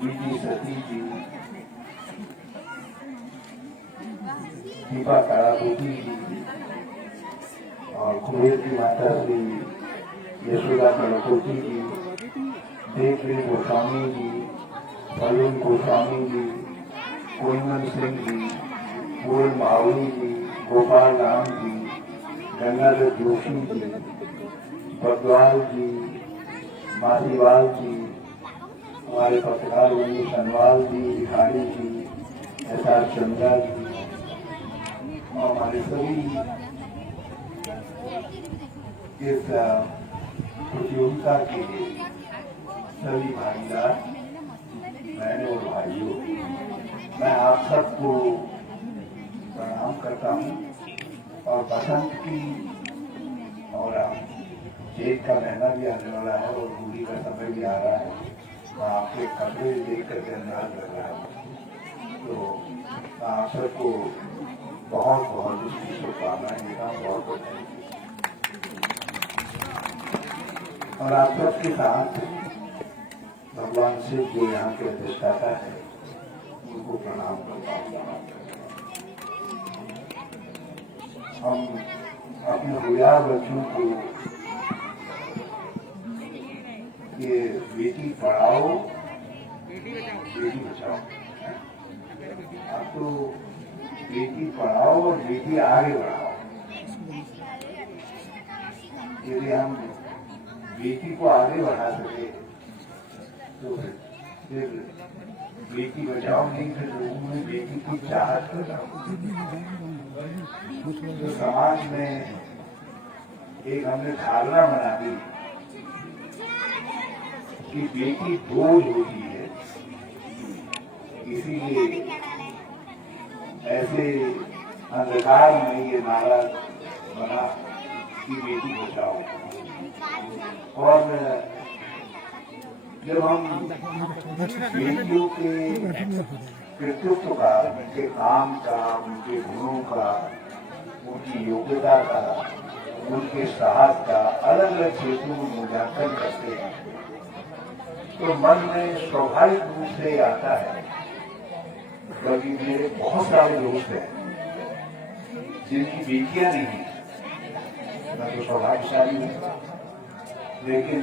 BT सती जी, दीपा कारापूती जी और कुबेर की माता श्री यशोदा कड़कोटी जी, देववीर गोस्वामी जी, अरुण गोस्वामी जी, कोइमल सिंह जी, गोल मावली जी, गोपाल राम जी, गंगाधर जोशी जी, बदवाल जी, मासीवाल जी, हमारे पत्रकार बंधु सनवाल जी, भिखारी जी, एस.आर. चंद्रा जी और हमारे सभी इस प्रतियोगिता के सभी भागीदार बहनों और भाइयों, मैं आप सबको प्रणाम करता हूँ और बसंत की और जेठ का महीना भी आने वाला है और होली का समय भी आ रहा है, तो आपके कपड़े देख करके अंदाज लग रहा है। तो आप सबको बहुत बहुत उसकी शुभकामनाएं देता हूँ, बहुत बहुत और आप सबके साथ भगवान शिव जो यहाँ के अधिष्ठाता है उनको प्रणाम करता हूँ। हम अपने हुआ बच्चों को ये बेटी पढ़ाओ बेटी बचाओ, अब तो बेटी पढ़ाओ और बेटी आगे बढ़ाओ। यदि हम बेटी को आगे बढ़ा सके तो फिर बेटी बचाओ नहीं, फिर लोगों में बेटी की चाहत बचाओ। तो समाज में एक हमने धारणा बना दी कि बेटी बोझ होती है, इसीलिए ऐसे अंधकार में ये नारा बना कि बेटी बचाओ। और जब हम बेटियों के कृतित्व का, उनके काम का, उनके गुणों का, उनकी योग्यता का, उनके साहस का अलग अलग क्षेत्रों में मूल्यांकन करते हैं तो मन में स्वाभाविक रूप से आता है। बल्कि मेरे बहुत सारे दोस्त हैं जिनकी बेटियां नहीं है, मैं तो सौभाग्यशाली हूँ, लेकिन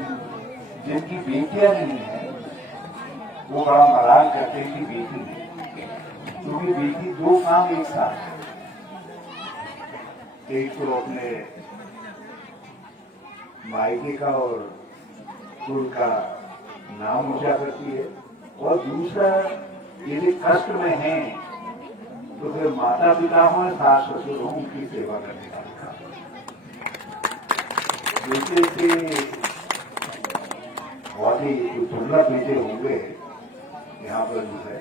जिनकी बेटियां नहीं है वो बड़ा मलाल करते हैं कि बेटी नहीं, क्योंकि बेटी दो काम एक साथ, एक तो अपने मायके का और कुल का नाम ऊंचा करती है, और दूसरा यदि कष्ट में है तो फिर माता पिता हो, सास ससुर हो, उनकी सेवा करने का काम। जैसे बहुत ही दुर्लभ बेटे होंगे यहाँ पर जो है,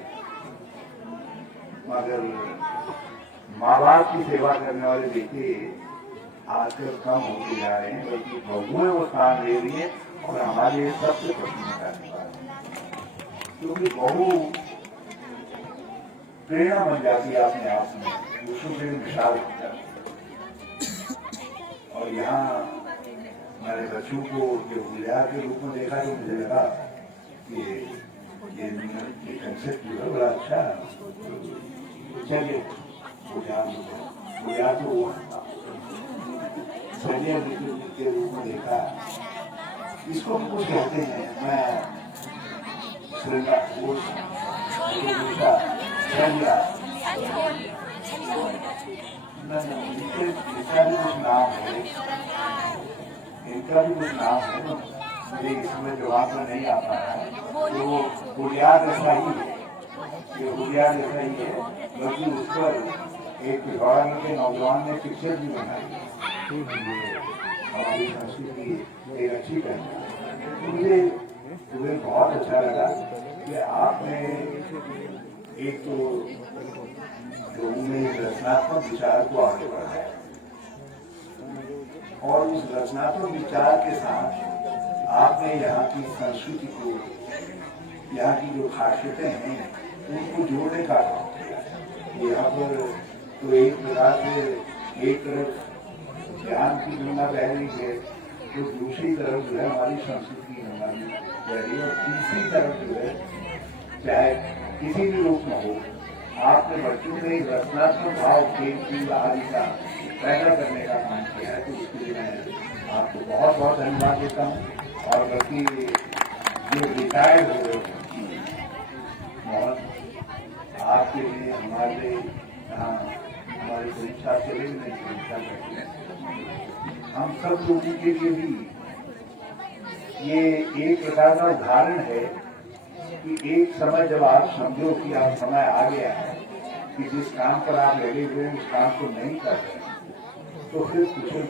मगर माँ बाप की सेवा करने वाले बेटे आजकल कम होते जा रहे हैं, बल्कि बहुएं वो स्थान ले रही है और हमारे लिए सबसे प्रसन्नता की बात है, क्योंकि बहू प्रेरणा बन जाती है अपने आप में, दूसरों से मिसाल बन जाती है। और यहाँ हमारे बच्चों को जो बुनियाद के रूप में देखा तो मुझे लगा कि ये कंसेप्ट जो है बड़ा अच्छा है। चलिए बुनियाद तो सैन्य के रूप में देखा, इसको कुछ कहते हैं, मैं इनका भी कुछ नाम है, इनका भी कुछ नाम है, मुझे इसमें जवाब में नहीं आ पा रहा है। तो बुनियाद ऐसा ही है, ये बुनियाद ऐसा ही है, बल्कि उस पर एक पिछौड़ा के नौजवान ने पिक्चर भी बनाई। हमारी संस्कृति एक अच्छी पहचान। मुझे बहुत अच्छा लगा कि आपने एक तो लोगों में रचनात्मक विचार को आगे बढ़ाया और उस रचनात्मक विचार के साथ आपने यहाँ की संस्कृति को, यहाँ की जो खासियतें हैं उनको जोड़ने का काम किया। यहाँ पर तो एक प्रकार से एक तरफ ज्ञान की गंगा बह रही है, तो दूसरी तरफ जो है हमारी संस्कृति की गंगा बह रही है, और तीसरी तरफ जो है चाहे किसी भी रूप में हो, आपने बच्चों में एक रचनात्मक भाव खेल की आदि का पैदा करने का काम किया है, तो उसके लिए मैं आपको बहुत बहुत धन्यवाद देता हूँ। और बाकी जो रिटायर्ड हो गए मोहन, आपके लिए हमारे यहाँ हमारे परीक्षा चले नहीं, परीक्षा करते हम सब लोगों के लिए भी ये एक प्रकार का उदाहरण है कि एक समय जब आप समझो कि आप समय आ गया है कि जिस काम पर आप लगे हुए हैं उस काम को नहीं कर रहे, तो फिर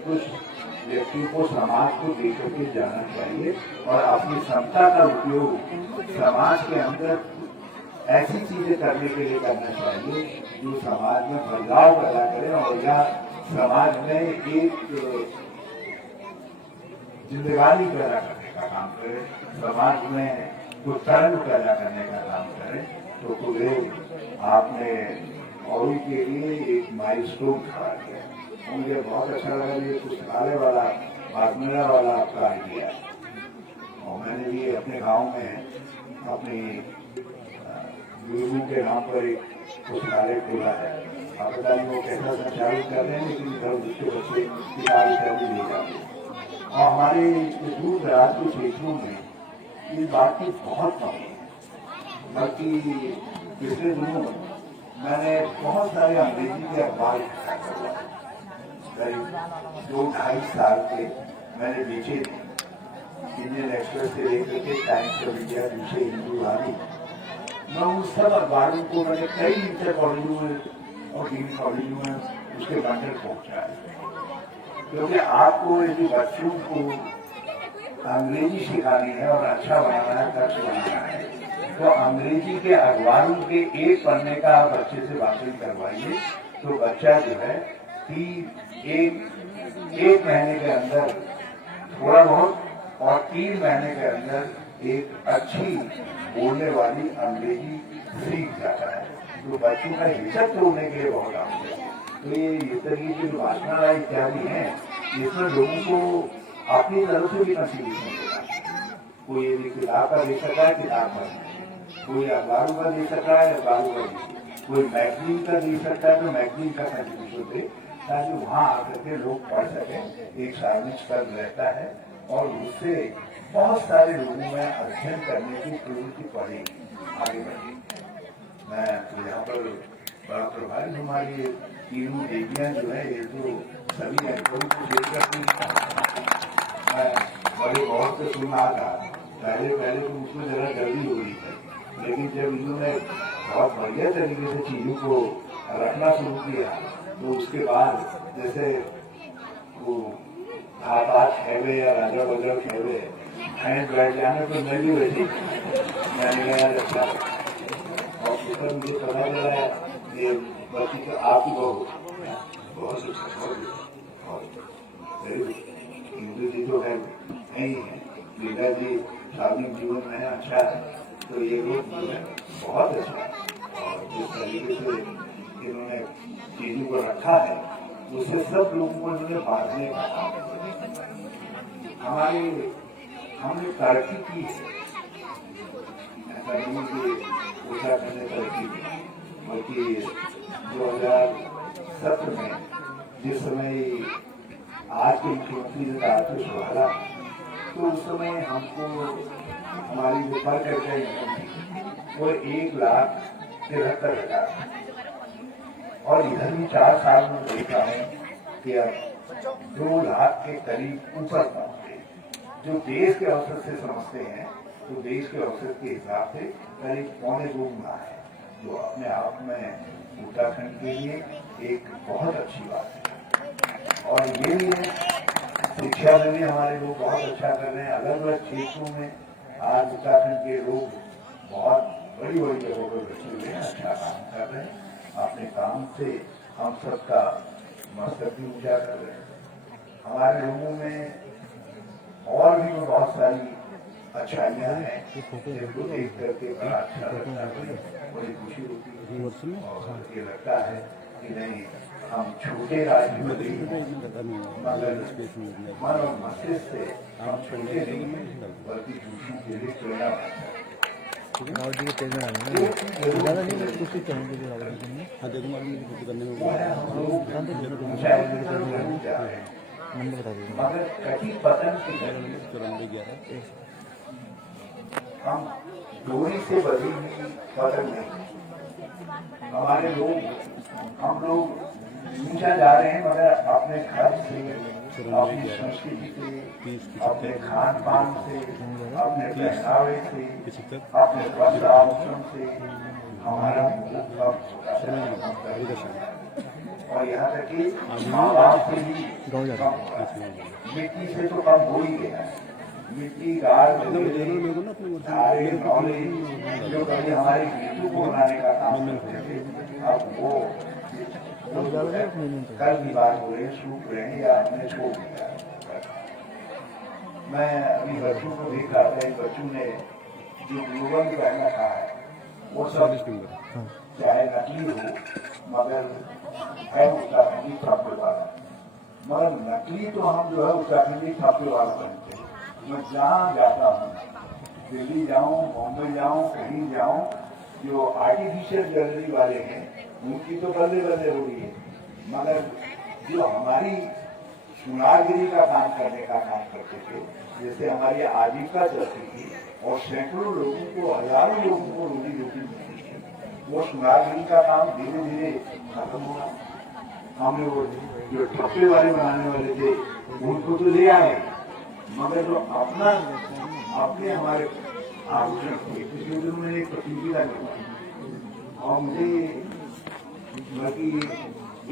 कुछ व्यक्ति को समाज को देकर के जाना चाहिए और अपनी क्षमता का उपयोग समाज के अंदर ऐसी चीजें करने के लिए करना चाहिए जो समाज में बदलाव पैदा करें और या समाज में एक जिम्मेवारी पैदा करने का काम करे, समाज में उत्थान पैदा करने का काम करे। तो पूरे आपने और के लिए एक माइलस्टोन खड़ा किया। मुझे बहुत अच्छा लगा ये पुस्तकालय वाला बागमेरा वाला आपका आइडिया, और मैंने भी अपने गांव में अपनी गुरु के नाम पर एक पुस्तकालय खोला है। आप पता नहीं वो कैसा संचालित कर रहे हैं, लेकिन घर उसके बच्चे किताब इत्यादि ले जाते हैं। और हमारे दूर दराज के क्षेत्रों में इस बात की बहुत कमी है। बल्कि पिछले दिनों मैंने बहुत सारे अंग्रेजी के अखबार करीब 2-2.5 साल के मैंने बेचे थे। इंडियन एक्सप्रेस से लेकर के टाइम्स ऑफ इंडिया, दूसरे हिंदू वाली, मैं उन सब अखबारों को मैंने कई इंटर कॉलेजों में और डिग्री कॉलेजों में उसके बंडल पहुंचाया, क्योंकि आपको यदि बच्चों को अंग्रेजी सिखानी है और अच्छा बनाना है, दक्ष बनाना है, तो अंग्रेजी के अखबारों के एक पन्ने का आप बच्चे से वाकिफ करवाइए, तो बच्चा जो है एक महीने के अंदर थोड़ा बहुत और 3 महीने के अंदर एक अच्छी बोलने वाली अंग्रेजी सीख जाता है। तो बच्चों का हिचक तोड़ने के लिए बहुत आवश्यक है। तो ये इस तरीके की भाषा इत्यादि है, इसमें लोगों को अपनी तरफ से भी कंट्रीब्यूशन देगा। कोई यदि किताब का दे सकता है किताब का, कोई अखबारों का दे सकता है अखबारों का, कोई मैगजीन का दे सकता है तो मैगजीन का कंट्रीब्यूशन दे, ताकि वहाँ आकर के लोग पढ़ सकें। एक सार्वजनिक स्तर रहता है और उससे बहुत सारे लोगों में अध्ययन करने की प्रवृत्ति बढ़ेगी, आगे बढ़ेगी। मैं यहाँ पर बड़ा प्रभावित, हमारी तीनों देवियां जो है ये तो सभी अनुभवों को देखकर मैं बड़े गौर से सुन रहा था। पहले तो उसमें जरा जल्दी हो रही थी, लेकिन जब इन्होंने बहुत बढ़िया तरीके से चीजों को रखना शुरू किया, तो उसके बाद जैसे वो आबाद खेवे या राजा वगैरह खेवे हैंड बैठ जाने तो मैं भी वैसे मैंने कहा अच्छा, और फिर मुझे पता चला ये बच्ची तो आप ही बहुत हिंदू जी तो है नहीं है, लीला जी शादी जीवन में अच्छा है, तो ये लोग जो है बहुत अच्छा है। और जिस तरीके से इन्होंने चीजों को रखा है उससे सब लोगों को इन्होंने बांटने का हमने तरक्की की है, ऐसा नहीं कि उत्तराखंड ने तरक्की की, बल्कि 2017 में जिस समय आज के मुख्यमंत्री ने कहा था सुहारा, तो उस समय हमको हमारी जो पर कैपिटा इनकम थी वो 1,73,000, और इधर भी 4 साल में देखा है कि अब 2 लाख के करीब ऊपर पहुंचे। जो देश के औसत से समझते हैं तो देश के औसत के हिसाब से करीब 2.25 गुना है, जो अपने आप में उत्तराखंड के लिए एक बहुत अच्छी बात है। और ये भी शिक्षा में भी हमारे लोग बहुत अच्छा कर रहे हैं। अलग अलग क्षेत्रों में आज उत्तराखंड के लोग बहुत बड़ी बड़ी जगहों पर बैठे हुए हैं, अच्छा काम कर रहे हैं। अपने काम से हम सबका मस्तक भी ऊंचा कर रहे हैं। हमारे लोगों में और भी बहुत सारी अच्छाइयाँ हैं, जिनको देख करके बड़ा अच्छा लगता है, बड़ी खुशी होती है और ये लगता है कि नहीं, हम छोटे राज्य में मगर मन और मस्तिष्क से हम छोटे नहीं बल्कि दूसरों के लिए प्रेरणा बनते हैं। रावत जी के पेज में डालेंगे ज़्यादा नहीं बस कुछ ही कहेंगे जो रावत जी ने हाँ देखूंगा कुछ करने में नंबर बता दीजिए मगर कटी पतन की 94 हम डोरी से बधी हुई पतन नहीं, हमारे हम लोग नीचा जा रहे हैं मगर अपने घर से, अपनी संस्कृति से, अपने खान पान से, अपने पहनावे से, अपने वस्त्र आभूषण से हमारा और यहाँ तक कि माँ बाप से भी मिट्टी से तो कम हो ही गया। मिट्टी गाड़ सारे नॉलेज जो कभी हमारे ऋतु को बनाने का काम करते थे, अब वो कल की बात हो रही है, सूख रहे हैं या हमने छोड़ दिया। मैं अभी बच्चों को देख रहा था, बच्चों ने जो ग्लोबल पहन रखा है वो सब चाहे नकली हो मगर है उत्तराखंडी छापे वाला, मगर नकली तो हम जो है उत्तराखंडी छापे वाला बनते हैं। मैं जहाँ जाता हूँ, दिल्ली जाऊँ, बॉम्बे जाऊँ, कहीं जाऊँ, जो आर्टिफिशियल ज्वेलरी वाले हैं उनकी तो बल्ले बल्ले हो रही है, मगर जो हमारी सुनारगिरी का काम करने का काम करते थे, जैसे हमारी आजीविका चलती थी और सैकड़ों लोगों को, हजारों लोगों को रोजी रोटी मिलती थी, वो सुनारगिरी का काम धीरे धीरे खत्म हुआ। हम लोग जो ठप्पे वाले बनाने वाले थे उनको तो ले आए, मगर जो अपने हमारे आभूषण थे, पिछले दिनों मैंने एक प्रतियोगिता की और मुझे बल्कि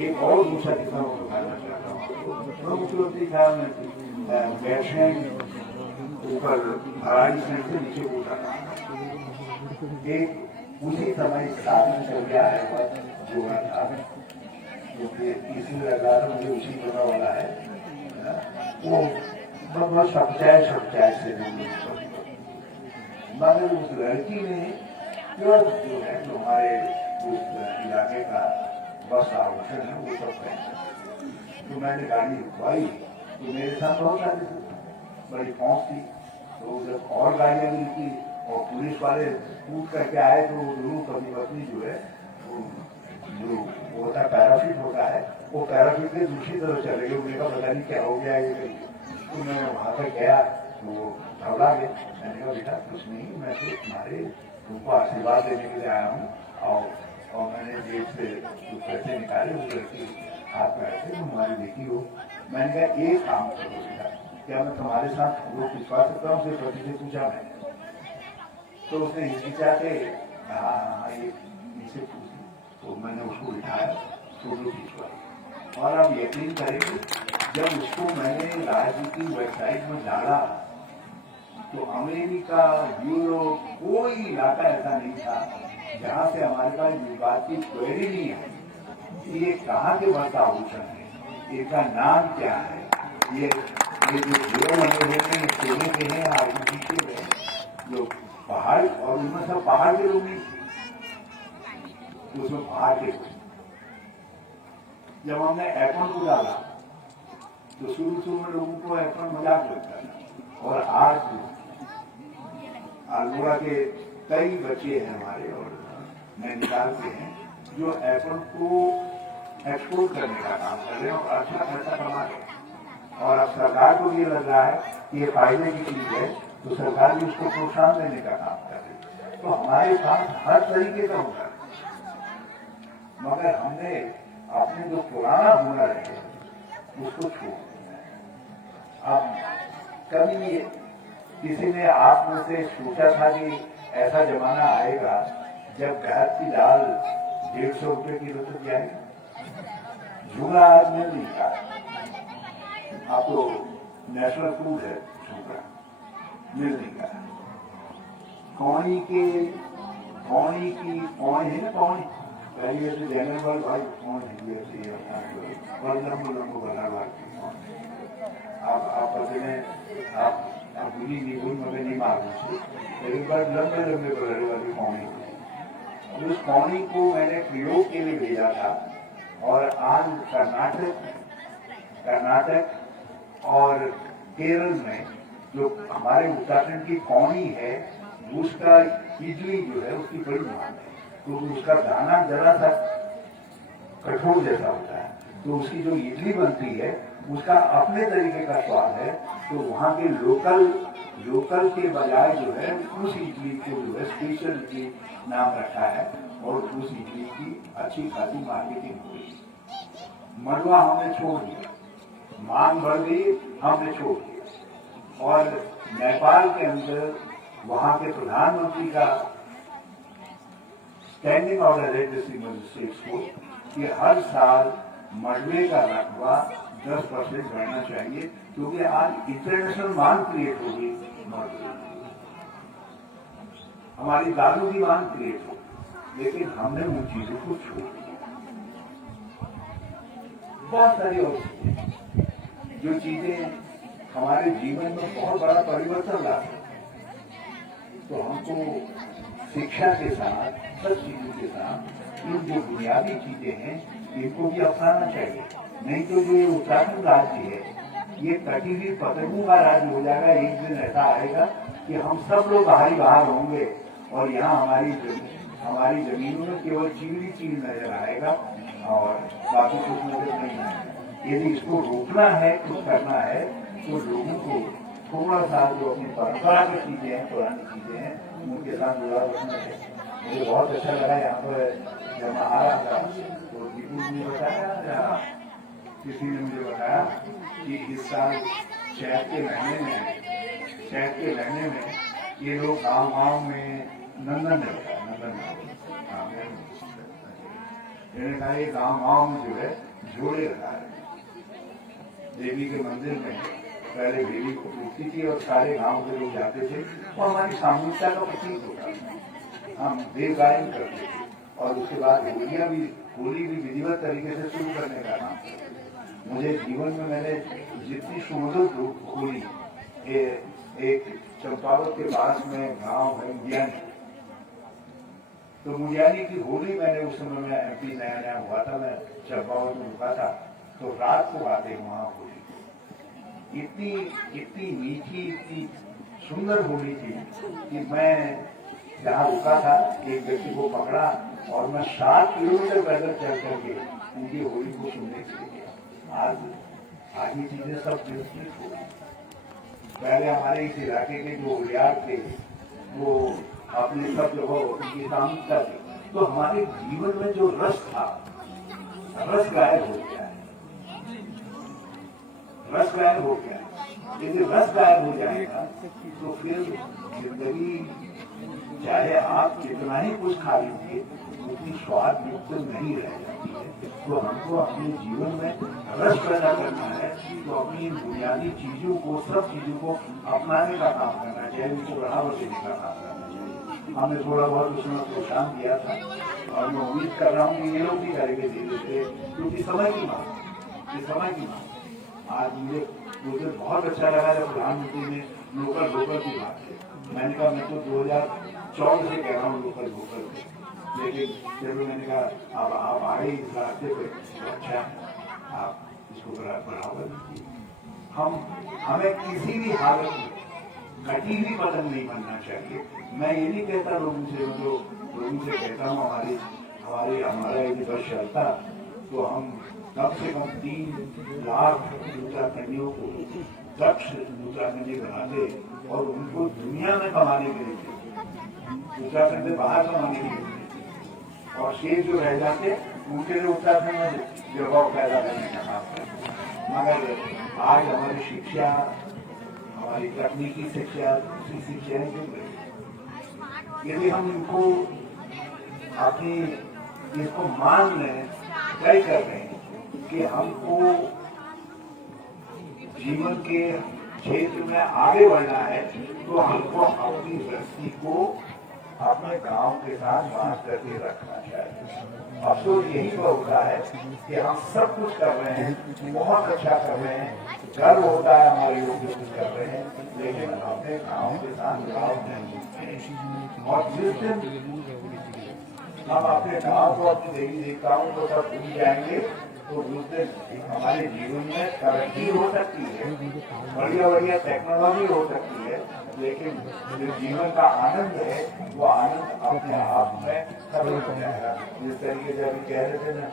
एक और दूसरा किस्सा बताना चाहता हूँ। मुख्यमंत्री साहब ने बैठने ऊपर हराई से नीचे उठा एक उसी समय साधन चल गया है जो था, क्योंकि इसी आधार मुझे उसी बना वाला है वो बहुत सच्चाई से मगर उस लड़की ने जो है जो हमारे उस इलाके का बस आभूषण है वो सब पहन। तो मैंने गाड़ी रुकवाई तो मेरे साथ बहुत सारी बड़ी पहुंच थी, तो जब और गाड़ियां मिलती और पुलिस वाले कूद करके आए तो दोनों पति पत्नी जो है जो होता पैराफिट होता है वो पैराफिट के दूसरी तरफ चले गए। उन्हें पता नहीं क्या हो गया ये, तो मैं वहां पर गया तो वो घबरा गए। मैंने कहा बेटा कुछ नहीं, मैं तो तुम्हारे तुमको आशीर्वाद देने के लिए आया हूँ। और मैंने जेब से जो पैसे निकाले उस लड़की हाथ में रखे, तुम्हारी बेटी हो। मैंने कहा एक काम करो बेटा, क्या मैं तुम्हारे साथ फोटो खिंचवा सकता हूँ? सिर्फ पति से पूछा मैंने, तो उसने हिचकिचा के हाँ ये नीचे पूछी, तो मैंने उसको बिठाया, फोटो खिंचवाई। और आप यकीन करेंगे जब उसको मैंने राज्य की वेबसाइट में डाला तो अमेरिका, यूरोप, कोई इलाका ऐसा नहीं था जहाँ से हमारे पास इस बात की क्वेरी नहीं है ये कहाँ के वर्षा आभूषण है, इसका नाम क्या है, ये जो जीवन लगे होते हैं सोने के हैं आर्टिफिशियल है, जो पहाड़ और उनमें सब पहाड़ के लोग नहीं, उसमें पहाड़ के। जब हमने एप्पल को डाला तो शुरू में लोगों को एप्पल मजाक लगता था, और आज अल्मोड़ा के कई बच्चे हैं हमारे और नैनीताल के हैं जो एप्पल को एक्सपोर्ट करने का काम कर रहे हैं और अच्छा पैसा कमा रहे हैं। और अब सरकार को ये लग रहा है कि ये फायदे की चीज है, तो सरकार भी उसको प्रोत्साहन देने का काम कर रही है। तो हमारे पास हर तरीके का होता है, मगर हमने अपने जो पुराना हुनर है उसको छोड़ दिया। अब कभी किसी ने आप में से सोचा था कि ऐसा जमाना आएगा जब घर की दाल 150 रुपए किलो तक जाएगी? झूला आज मिल नहीं रहा, आप तो नेशनल फूड है, झूला मिल नहीं रहा। कौड़ी की कौड़ी है ना, कौड़ी पहले से जनरल भाई कौन है और लंबो बना आप पकड़े आप बुरी नहीं हुई मगर नहीं मालूम से एक बार लंबे बड़े वाली कौड़ी, उस कौड़ी को मैंने प्रयोग के लिए भेजा था और आंध्र कर्नाटक और केरल में जो हमारे उत्तराखंड की कौड़ी है उसका इडली जो है उसकी बड़ी मांग है, तो उसका दाना जरा सा कठोर जैसा होता है, तो उसकी जो इडली बनती है उसका अपने तरीके का स्वाद है। तो वहाँ के लोकल के बजाय जो है उस इडली को जो है स्पेशल इडली नाम रखा है, और उस इडली की अच्छी खासी मार्केटिंग हुई। मड़ुआ हमने छोड़ दिया, मांग बढ़ गई, हमने छोड़ दिया। और नेपाल के अंदर वहाँ के प्रधानमंत्री का स्टैंडिंग ऑर्डर है डिस्ट्रिक्ट मजिस्ट्रेट्स को कि हर साल मडवे का रकबा 10% बढ़ना चाहिए, क्योंकि आज इंटरनेशनल मांग क्रिएट होगी मडवे, हमारी दालों की मांग क्रिएट होगी, लेकिन हमने उन चीजों को छोड़ दिया। बहुत सारी और जो चीजें हमारे जीवन में बहुत बड़ा परिवर्तन ला सकती, तो हमको शिक्षा के साथ, सब चीजों के साथ इन जो बुनियादी चीजें हैं इनको भी अपनाना चाहिए। नहीं तो जो ये उत्तराखंड राज्य है ये कटी हुई पतंगों का राज्य हो जाएगा। एक दिन ऐसा आएगा कि हम सब लोग बाहर होंगे और यहाँ हमारी जमीनों में केवल चीज नजर आएगा और बाकी कुछ नजर नहीं आएगा। यदि इसको रोकना है, कुछ करना है, तो लोगों को थोड़ा सा जो अपनी परंपरागत चीजें हैं, पुरानी चीजें हैं, उनके साथ जुड़ा रखना चाहिए। मुझे बहुत अच्छा लगा यहाँ पर जब मैं आ रहा था तो दीपू ने बताया, किसी ने मुझे बताया कि इस साल चैत के महीने में ये लोग गाँव में नंदन मैंने कहा ये गाँव में जो है झोड़े रखा है देवी के मंदिर में। पहले देवी को पूछती थी और सारे गांव के लोग जाते थे, और हमारी सामूहिकता का प्रतीक होता था। हम देव गायन करते थे और उसके बाद होली भी विधिवत तरीके से शुरू करने का काम किया। मुझे जीवन में मैंने जितनी सुमधुर होली, एक चंपावत के पास में गांव है मुजियानी, तो मुजियानी की होली मैंने उस समय में MP नया हुआ था, मैं चंपावत में रुका था, तो रात को आते वहां होली इतनी मीठी, इतनी सुंदर होली थी कि मैं जहाँ रुका था एक व्यक्ति को पकड़ा और मैं 7 किलोमीटर पैदल चल करके उनकी होली को सुनने के लिए गया। आज ये चीजें सब विस्मृत हो गई। पहले हमारे इस इलाके के जो होलियार थे वो अपने सब जगह उनकी सामूहिकता थी, तो हमारे जीवन में जो रस था, रस गायब हो गया है। रस गायब हो गया। यदि रस गायब हो जाएगा तो फिर जिंदगी चाहे आप कितना ही कुछ खा लीजिए उतनी स्वाद युक्त नहीं रह जाती है। तो हमको अपने जीवन में रस पैदा करना है, तो अपनी बुनियादी चीजों को, सब चीजों को अपनाने का काम करना चाहिए, उनको बढ़ावा देने का काम करना चाहिए। हमने थोड़ा बहुत उसमें प्रोत्साहन दिया था और मैं उम्मीद कर रहा हूँ कि ये लोग भी करेंगे धीरे धीरे, क्योंकि समय की मांग। आज मुझे बहुत अच्छा लगा जब प्रधानमंत्री ने लोकल की बात की। मैंने कहा मैं तो 2014 से कह रहा हूँ लोकल, लेकिन जब मैंने कहा अब आप आए इस रास्ते पे, अच्छा आप इसको बढ़ावा दीजिए। हमें किसी भी हालत में कटी हुई पतंग नहीं बनना चाहिए। मैं ये नहीं कहता लोगों से कहता हूँ हमारा यदि बस चलता तो हम कम से कम 3 लाख उत्तराखंडियों को दक्ष उत्तराखंडी बना दे और उनको दुनिया में कमाने के लिए, उत्तराखंड से बाहर कमाने के लिए, और शेष जो रह जाते उनके लिए उत्तराखंड में जवाब पैदा करने का काम करते। मगर आज हमारी शिक्षा, हमारी तकनीकी शिक्षा, दूसरी शिक्षाएं क्यों रही? यदि हम इसको मान लें, तय कर रहे हैं कि हमको जीवन के क्षेत्र में आगे बढ़ना है, तो हमको अपनी वृत्ति को अपने गांव के साथ बांध करके रखना चाहिए। अफसोस यही पर होता है कि हम सब कुछ कर रहे हैं, बहुत अच्छा कर रहे हैं, गर्व होता है हमारे लोग जो कुछ कर रहे हैं, लेकिन अपने गांव के साथ जुड़ाव नहीं। और जिस दिन हम अपने गांव को, अपनी देवी देवताओं को सब भूल जाएंगे, तो दूसरे हमारे जीवन में तरक्की हो सकती है, बढ़िया बढ़िया टेक्नोलॉजी हो सकती है, लेकिन जो जीवन का आनंद है वो आनंद अपने आप में खत्म हो जाएगा। जिस तरीके से अभी कह रहे थे ना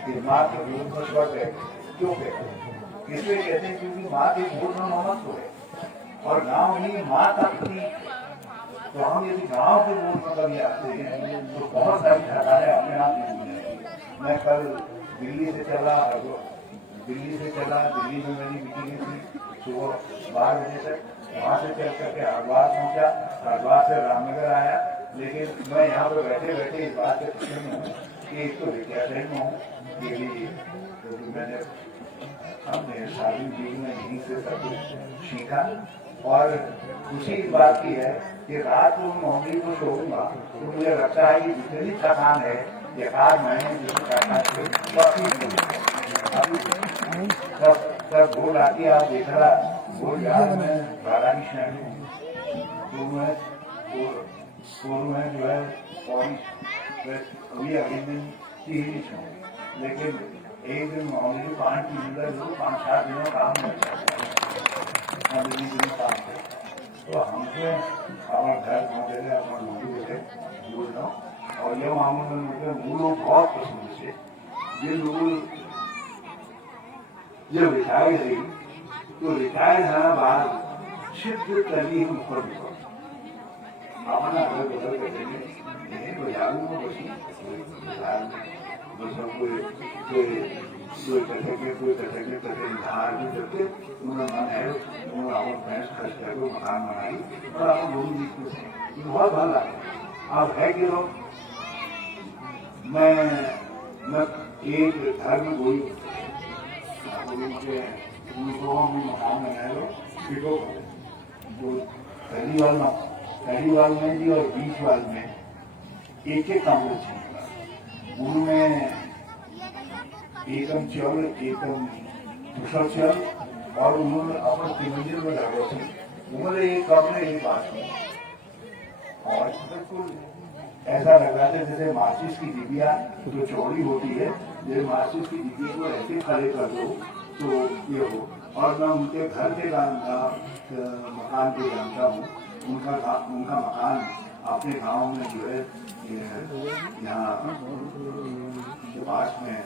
कि माँ के दूध में स्वर्ग है, क्यों कहते हैं? इसलिए कहते हैं क्योंकि माँ के दूध में ममत्व है और गाँव ही माँ तक थी। तो हम यदि गाँव के दूध में कभी आते हैं तो बहुत सारी घटनाएं अपने आप ही हो जाएगी। मैं कल दिल्ली से चला, दिल्ली में मेरी मीटिंग थी सुबह 12 बजे तक, वहाँ से चल करके हरिद्वार पहुँचा, हरिद्वार से रामनगर आया। लेकिन मैं यहाँ पर बैठे बैठे इस बात से खुश हूँ कि एक तो विद्यालय में हूँ, ये भी तो मैंने अपने शादी जीवन में यहीं से सब कुछ सीखा। और खुशी इस बात की है कि रात को मोहम्मदी को सोऊंगा तो मुझे लगता है कि जितनी थकान है बेकार मैंने जितनी सब भूल आती है। आप देख रहा भूल में बारानी शहर में जो है अभी अगले दिन 30 हूँ, लेकिन एक दिन मोहम्मदी 5-7 दिनों काम तो हमसे हमारे घर पहुँचे थे, हमारे लोगों से दूर न और ये मामले में मुझे मूलों बहुत पसंद से ये लोग जब रिटायर हुई तो रिटायर होने बाद सिद्ध तली हम पर अपना घर बदल करते हैं तो जागू में बसी कोई धार भी करके उन्होंने मन है उन्होंने भैंस खर्च करके मकान बनाई और आप लोग भी बहुत भल लगे। अब है कि लोग मैं एक घर में कोई उनको हम मकान बनाए लो पहली वाल में भी और 20 वाल में एक कमरे चाहिए, उनमें एकम चल एकम दूसरा चल और उन्होंने अपने तिमंजिल में लगे थे, उन्होंने एक कमरे एक बात में और बिल्कुल ऐसा लग रहा था जैसे माचिस की डिबिया जो चौड़ी होती है, जैसे माचिस की डिबिया को ऐसे खड़े कर दो तो ये हो। और मैं उनके घर के मकान पे जानता हूँ, उनका मकान अपने गांव में जो है यहाँ के पास में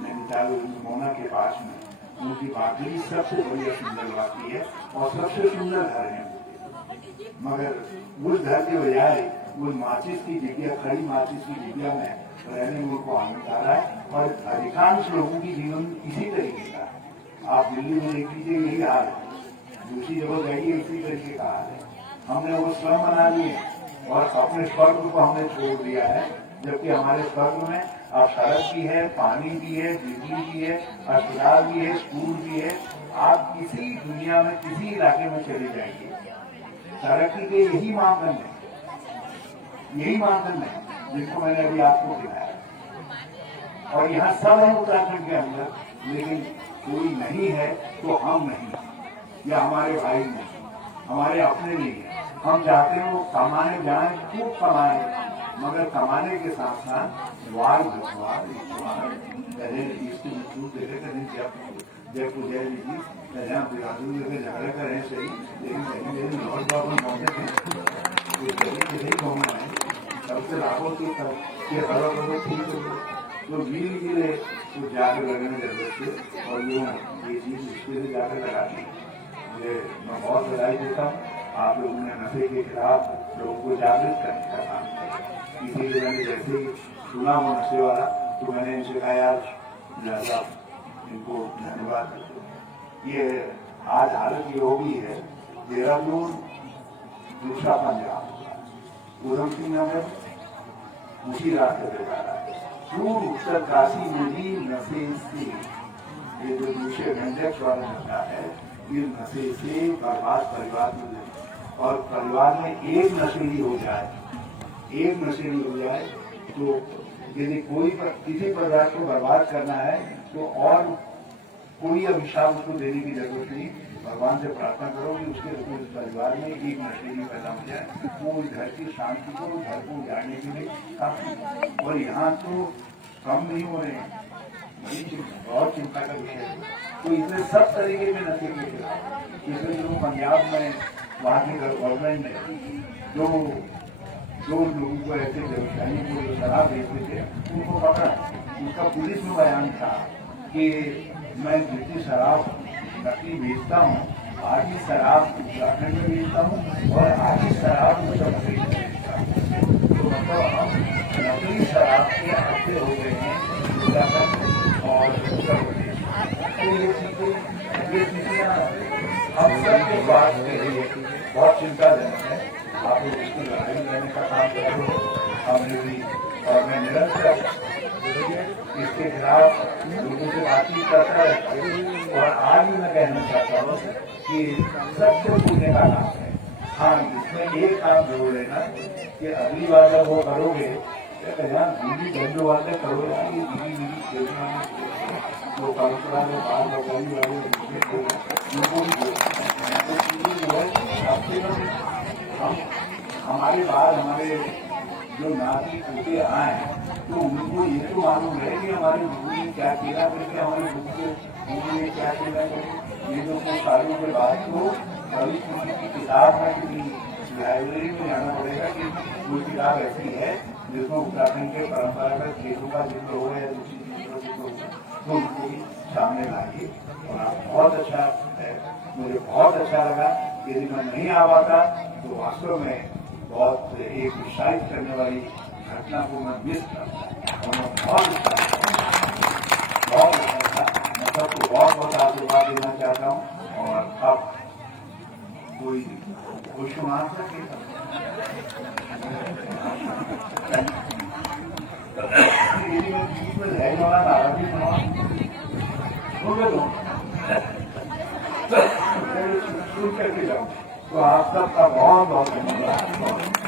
नैनीताल मोना के पास में उनकी बाकी सबसे बढ़िया सुंदर बाकी है और सबसे सुंदर घर है। मगर उस घर के बजाय वो माचिस की डिबिया खड़ी माचिस की डिबिया में रहने में उनको आनंद आ रहा है और अधिकांश लोगों की जीवन इसी तरीके का है। आप दिल्ली में देख लीजिए यही हाल है, दूसरी जगह जाइए इसी तरीके का हाल है। हमने वो स्वयं बना लिए और अपने स्वर्ग को हमने छोड़ दिया है, जबकि हमारे स्वर्ग में अब सड़क भी है, पानी भी है, बिजली भी है, अस्पताल भी है, स्कूल भी है। आप किसी दुनिया में किसी इलाके में चले जाइए, तरक्की के यही मापदंड है जिनको मैंने अभी आपको दिखाया। और यहाँ सब है उत्तराखंड के अंदर, लेकिन कोई नहीं है तो हम नहीं या हमारे भाई नहीं, हमारे अपने नहीं है। हम चाहते हैं वो कमाने जाए, खूब कमाए, मगर कमाने के साथ साथ द्वार पहले इसको मजबूत देखे करें जय पूजा जी जहाँ बिराजू लेकर झगड़े करें सही, लेकिन बहुत प्रॉब्लम पहुंचे थे घूमना है सबसे लाभों की तरफ ठीक है तो धीरे धीरे तो जाकर लगने जरूरत है और ये चीज मुश्किल से जाकर लगाती है। मैं बहुत बधाई देता हूँ आप लोगों ने नशे के खिलाफ लोगों को जागृत करने का काम किया। इसीलिए मैंने जैसे ही सुना वो नशे वाला तो मैंने इनसे कहा यार इनको धन्यवाद। ये आज हालत ये हो गई है, देहरादून दूसरा पंजाब उधम सिंह नगर उसी रास्ते पे जा रहा है, पूर्व उत्तर काशी में भी नशे से ये जो दूसरे व्यंजक वाला नशा है ये नशे से बर्बाद परिवार में और परिवार में एक नशेली हो जाए तो यदि कोई किसी परिवार को बर्बाद करना है तो और कोई अभिशाप उसको देने की जरूरत नहीं। भगवान से प्रार्थना करो कि उसके परिवार में एक नशेली पैदा हो जाए, वो घर की शांति को घर को उजाड़ने के लिए काफी। और यहाँ तो कम नहीं हो रहे, बहुत चिंता का विषय है। तो इसमें सब तरीके के नशे के खिलाफ, इसमें जो पंजाब में वहाँ की गवर्नमेंट ने जो लोगों को ऐसे व्यवसायियों को जो शराब बेचते थे उनको पकड़ा। उसका पुलिस में बयान था कि मैं जितनी शराब नकली बेचता हूँ, आज ही शराब उत्तराखंड में बेचता हूँ और आज ही शराब उत्तर प्रदेश में बेचता हूँ। तो मतलब हम नकली शराब के आते हो गए हैं उत्तराखंड और उत्तर प्रदेश। तो ये चीजें हम सबके पास के लिए बहुत चिंताजनक है। आप लोग इसकी लड़ाई लेने का काम कर रहे हो, हमने भी, और मैं निरंतर इसके खिलाफ लोगों से बातचीत करता रहता हूँ। और आज भी मैं कहना चाहता हूँ कि सबसे पुण्य का काम है। हाँ, इसमें एक काम जरूर लेना कि अगली बार जब वो करोगे दीदी गंजो वाले करो यार, ये दीदी योजना जो परंपरा में बाल बगाई वाले उनको भी जो है हम हमारे बाद हमारे जो नाती पोते आए तो उनको ये तो मालूम है कि हमारे गुरु ने क्या किया करके, हमारे गुरु ने क्या किया करके। ये जो कुछ सालों के बाद तो कभी किसी की किताब में किसी लाइब्रेरी में जाना पड़ेगा कि वो किताब ऐसी है जिसमें उत्तराखंड के परंपरागत खेलों का जिक्र हो या दूसरी चीजों का जिक्र हो, तो उनको भी सामने लाइए। और आप बहुत अच्छा है, मुझे बहुत अच्छा लगा। यदि मैं नहीं आ पाता तो वास्तव में बहुत एक उत्साहित करने वाली घटना को मैं मिस करता और मैं बहुत अच्छा था। मैं सबको बहुत बहुत आशीर्वाद देना चाहता हूँ। और अब कोई क्वेश्चन आंसर रहने वाला नाराजी सुन करके जाऊँ। तो आप सबका बहुत बहुत धन्यवाद।